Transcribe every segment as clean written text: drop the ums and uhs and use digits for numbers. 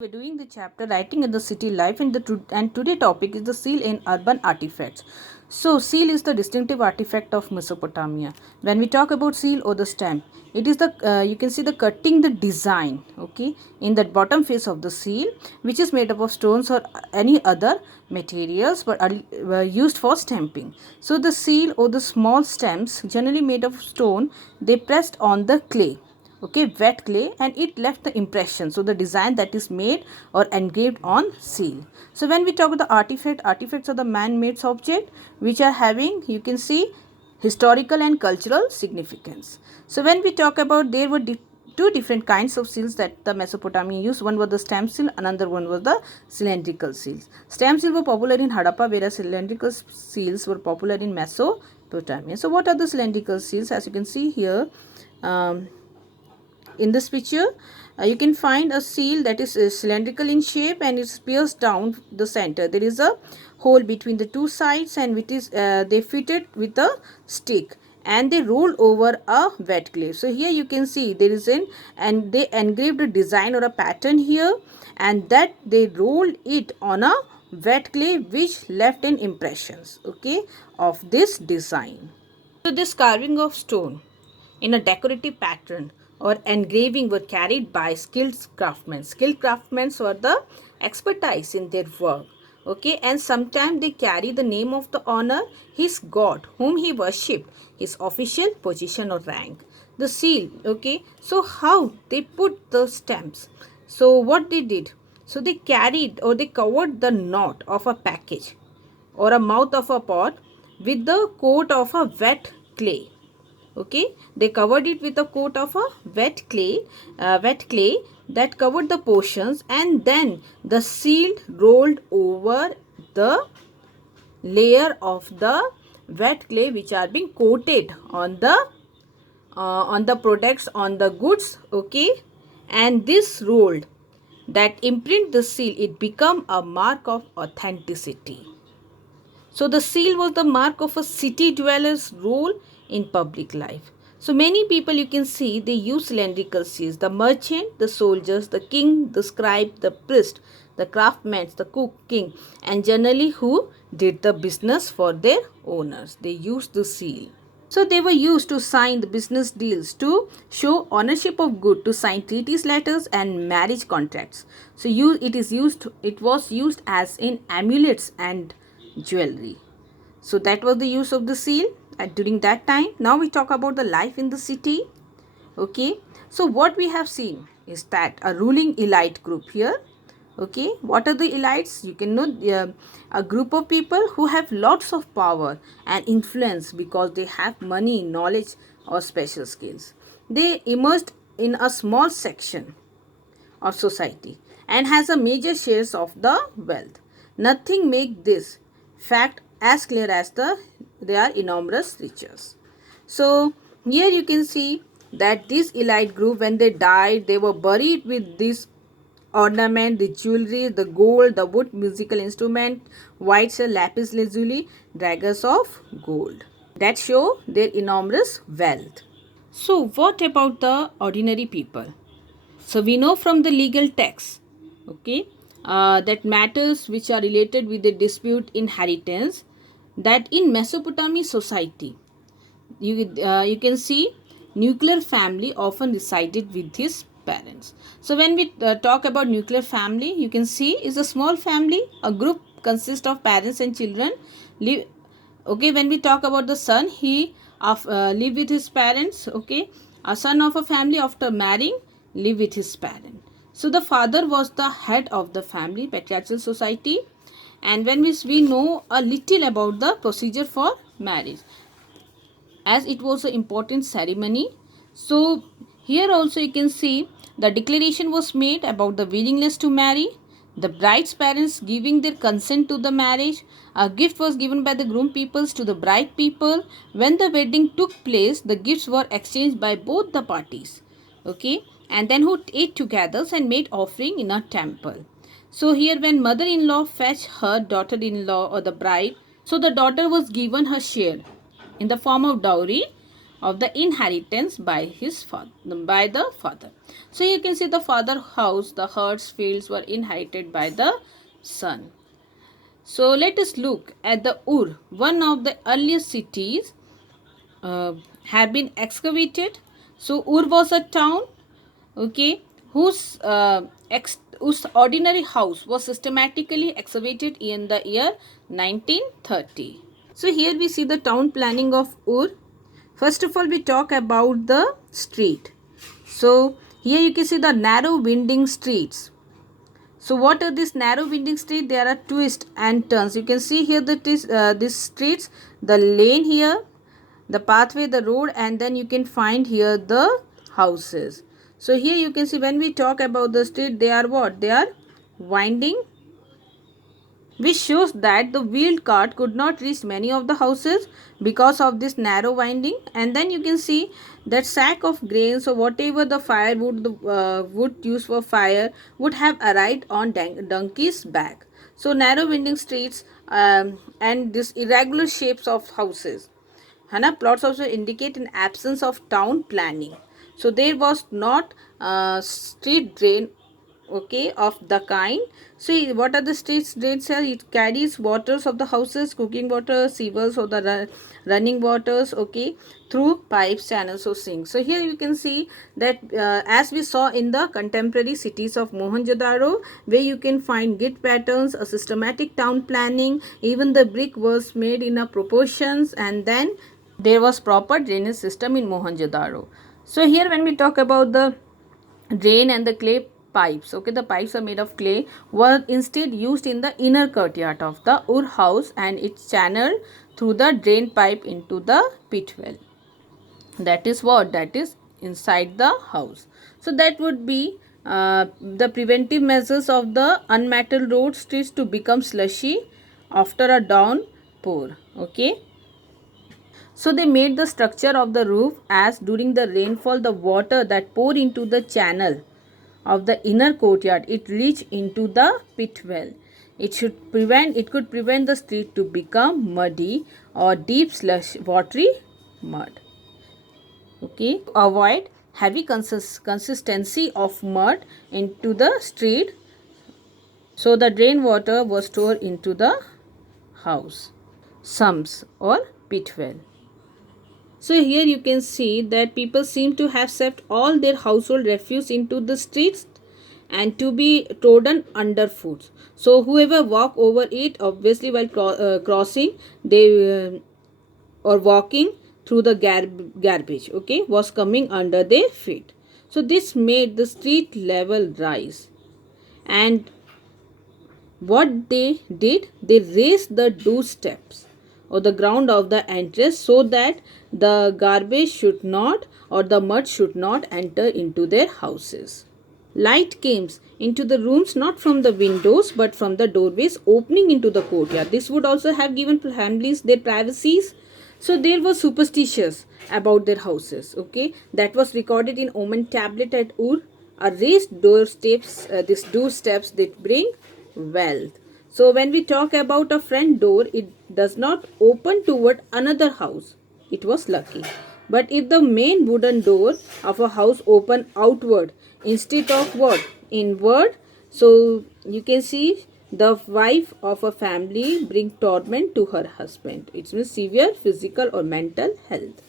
We're doing the chapter writing in the city life and today topic is the seal in urban artifacts. So seal is the distinctive artifact of Mesopotamia. When we talk about seal or the stamp, it is the you can see the cutting the design, okay, in the bottom face of the seal, which is made up of stones or any other materials but were used for stamping. So the seal or the small stamps generally made of stone, they pressed on the clay, okay, wet clay, and it left the impression, so the design that is made or engraved on seal. So when we talk about the artifacts are the man-made object which are having, you can see, historical and cultural significance. So when we talk about, there were two different kinds of seals that the Mesopotamia used. One was the stamp seal, another one was the cylindrical seals. Stamp seals were popular in Harappa, whereas cylindrical seals were popular in Mesopotamia. So what are the cylindrical seals? As you can see here, in this picture, you can find a seal that is cylindrical in shape and it's pierced down the center. There is a hole between the two sides and which is they fitted with a stick and they roll over a wet clay. So here you can see there is and they engraved a design or a pattern here, and that they rolled it on a wet clay which left an impressions, okay, of this design. So this carving of stone in a decorative pattern or engraving were carried by skilled craftsmen. Skilled craftsmen were the expertise in their work, okay, and sometimes they carry the name of the owner, his god whom he worshipped, his official position or rank. The seal, okay, so how they put the stamps. So what they did, so they carried or they covered the knot of a package or a mouth of a pot with the coat of a wet clay, okay. They covered it with a coat of a wet clay that covered the portions, and then the seal rolled over the layer of the wet clay which are being coated on the products, on the goods, okay, and this rolled that imprint the seal, it become a mark of authenticity. So the seal was the mark of a city dweller's role in public life. So many people, you can see, they use cylindrical seals. The merchant, the soldiers, the king, the scribe, the priest, the craftsman, the cook, king, and generally who did the business for their owners. They used the seal. So they were used to sign the business deals, to show ownership of good, to sign treaties letters and marriage contracts. So it was used as in amulets and jewelry. So that was the use of the seal during that time. Now we talk about the life in the city, okay. So what we have seen is that a ruling elite group here, okay. What are the elites? You can know a group of people who have lots of power and influence because they have money, knowledge, or special skills. They emerged in a small section of society and has a major shares of the wealth. Nothing make this fact as clear as they are enormous riches. So here you can see that this elite group, when they died, they were buried with this ornament, the jewelry, the gold, the wood, musical instrument, white shell, lapis lazuli, daggers of gold that show their enormous wealth. So what about the ordinary people? So we know from the legal text, okay, that matters which are related with the dispute inheritance, that in Mesopotamian society, you can see nuclear family often resided with his parents. So when we talk about nuclear family, you can see is a small family, a group consists of parents and children live, okay. When we talk about the son, he live with his parents, okay. A son of a family after marrying live with his parent. So the father was the head of the family, patriarchal society. And when we know a little about the procedure for marriage, as it was an important ceremony. So here also you can see the declaration was made about the willingness to marry, the bride's parents giving their consent to the marriage. A gift was given by the groom peoples to the bride people. When the wedding took place, the gifts were exchanged by both the parties, okay, and then who ate together and made offering in a temple. So here when mother-in-law fetched her daughter-in-law or the bride, so the daughter was given her share in the form of dowry, of the inheritance by his father, by the father. So you can see the father house, the herds, fields were inherited by the son. So let us look at the Ur, one of the earliest cities uh, have been excavated. So Ur was a town, okay, whose ordinary house was systematically excavated in the year 1930. So here we see the town planning of Ur. First of all, we talk about the street. So here you can see the narrow winding streets. So what are these narrow winding streets? There are twists and turns. You can see here that is these streets, the lane here, the pathway, the road, and then you can find here the houses. So here you can see when we talk about the street, they are what? They are winding, which shows that the wheeled cart could not reach many of the houses because of this narrow winding. And then you can see that sack of grains or whatever the firewood, the wood used for fire, would have arrived on donkey's back. So narrow winding streets and this irregular shapes of houses, Hana, plots also indicate an absence of town planning. So there was not street drain, okay, of the kind. See, what are the street drains here? It carries waters of the houses, cooking water, sewers or the running waters, okay, through pipes, channels or sinks. So here you can see that as we saw in the contemporary cities of Mohenjo-daro, where you can find grid patterns, a systematic town planning, even the brick was made in a proportions, and then there was proper drainage system in Mohenjo-daro. So here when we talk about the drain and the clay pipes, okay, the pipes are made of clay, were instead used in the inner courtyard of the Ur house, and it's channeled through the drain pipe into the pit well. That is what? That is inside the house. So that would be the preventive measures of the unmetalled road streets to become slushy after a downpour, okay. So they made the structure of the roof as during the rainfall the water that poured into the channel of the inner courtyard, it reached into the pit well. It could prevent the street to become muddy or deep slush watery mud. Okay, avoid heavy consistency of mud into the street. So the drain water was stored into the house, sumps or pit well. So here you can see that people seem to have swept all their household refuse into the streets and to be trodden underfoot. So whoever walk over it, obviously while crossing, they or walking through the garbage, okay, was coming under their feet. So this made the street level rise. And what they did, they raised the doorsteps or the ground of the entrance so that the garbage should not or the mud should not enter into their houses. Light came into the rooms not from the windows but from the doorways opening into the courtyard. This would also have given families their privacies. So they were superstitious about their houses, okay. That was recorded in Omen tablet at Ur. A raised these doorsteps that bring wealth. So when we talk about a front door, it does not open toward another house. It was lucky. But if the main wooden door of a house open outward instead of what? Inward, so you can see the wife of a family bring torment to her husband. It means severe physical or mental health.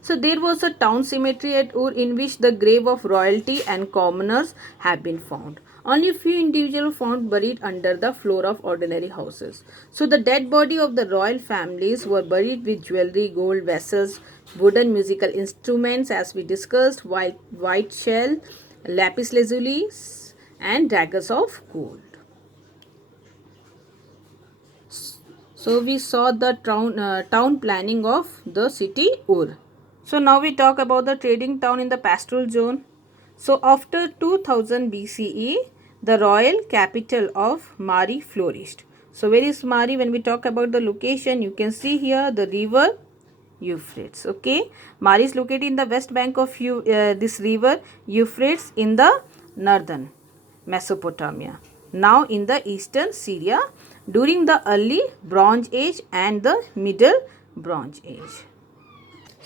So there was a town cemetery at Ur in which the grave of royalty and commoners have been found. Only few individuals found buried under the floor of ordinary houses. So the dead body of the royal families were buried with jewelry, gold vessels, wooden musical instruments as we discussed, white shell, lapis lazuli and daggers of gold. So we saw the town planning of the city Ur. So now we talk about the trading town in the pastoral zone. So after 2000 BCE, the royal capital of Mari flourished. So where is Mari? When we talk about the location, you can see here the river Euphrates. Okay, Mari is located in the west bank of this river Euphrates in the northern Mesopotamia, now in the eastern Syria during the early Bronze Age and the middle Bronze Age.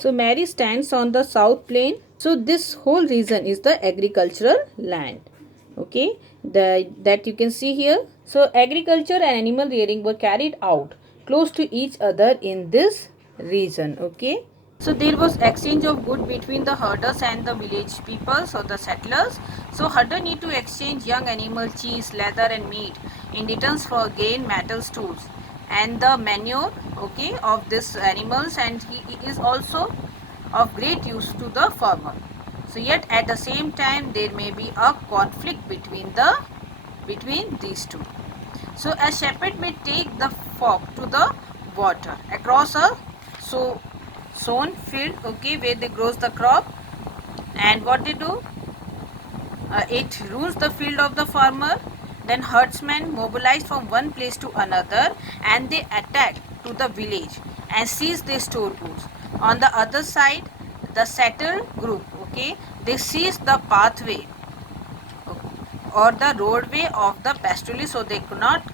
So Mary stands on the south plain. So this whole region is the agricultural land. Okay, that you can see here. So agriculture and animal rearing were carried out close to each other in this region. Okay. So there was exchange of good between the herders and the village people, so the settlers. So herder need to exchange young animal, cheese, leather and meat in returns for gain metals, tools and the manure, okay, of these animals, and he is also of great use to the farmer. So yet at the same time there may be a conflict between these two. So a shepherd may take the flock to the water across a sown field, okay, where they grows the crop, and what they do, it ruins the field of the farmer. Then herdsmen mobilize from one place to another and they attack to the village and seize their store goods. On the other side, the settled group, okay, they seize the pathway or the roadway of the pastoralists, so they cannot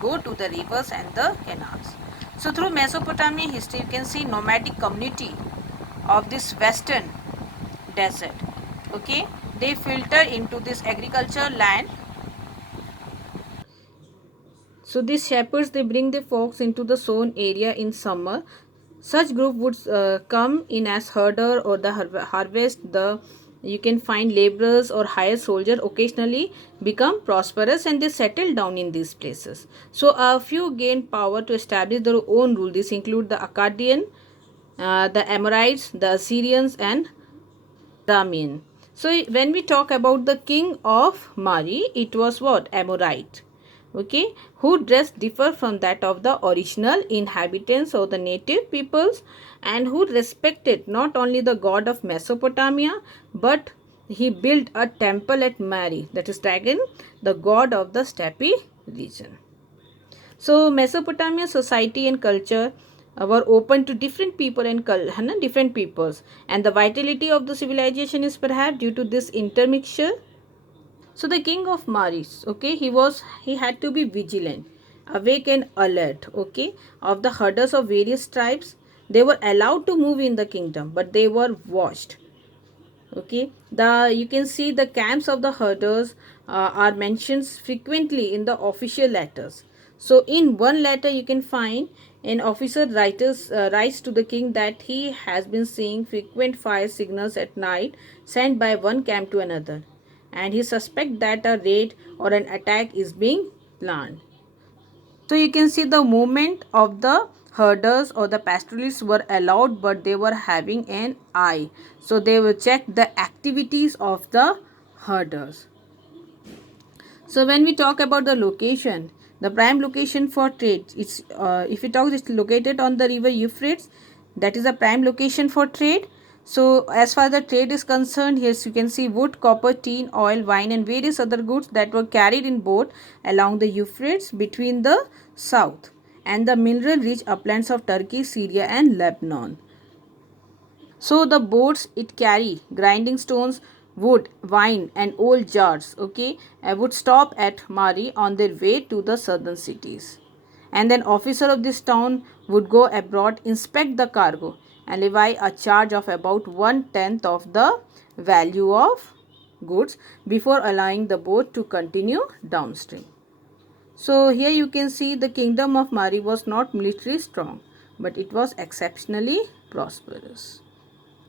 go to the rivers and the canals. So through Mesopotamian history, you can see nomadic community of this western desert. Okay, they filter into this agricultural land. So these shepherds, they bring the flocks into the sown area in summer. Such group would come in as herder or the harvest. The you can find laborers or hired soldier occasionally become prosperous and they settle down in these places. So a few gain power to establish their own rule. This include the Akkadian, the Amorites, the Assyrians and Aramean. So when we talk about the king of Mari, it was what? Amorite. Okay, who dress differ from that of the original inhabitants or the native peoples, and who respected not only the god of Mesopotamia, but he built a temple at Mari, that is Dagon, the god of the steppe region. So Mesopotamia society and culture were open to different people and different peoples, and the vitality of the civilization is perhaps due to this intermixture. So the king of Maris, okay, he had to be vigilant, awake and alert, okay, of the herders of various tribes. They were allowed to move in the kingdom, but they were watched. Okay, you can see the camps of the herders are mentioned frequently in the official letters. So in one letter you can find an officer writes to the king that he has been seeing frequent fire signals at night sent by one camp to another, and he suspects that a raid or an attack is being planned. So you can see the movement of the herders or the pastoralists were allowed, but they were having an eye. So they will check the activities of the herders. So when we talk about the location, the prime location for trade, it's if we talk, it's located on the river Euphrates. That is a prime location for trade. So as far as the trade is concerned, here you can see wood, copper, tin, oil, wine and various other goods that were carried in boat along the Euphrates between the south and the mineral rich uplands of Turkey, Syria and Lebanon. So the boats it carry grinding stones, wood, wine and old jars, okay, would stop at Mari on their way to the southern cities. And then officer of this town would go abroad, inspect the cargo and levy a charge of about 1/10 of the value of goods before allowing the boat to continue downstream. So here you can see the kingdom of Mari was not militarily strong, but it was exceptionally prosperous.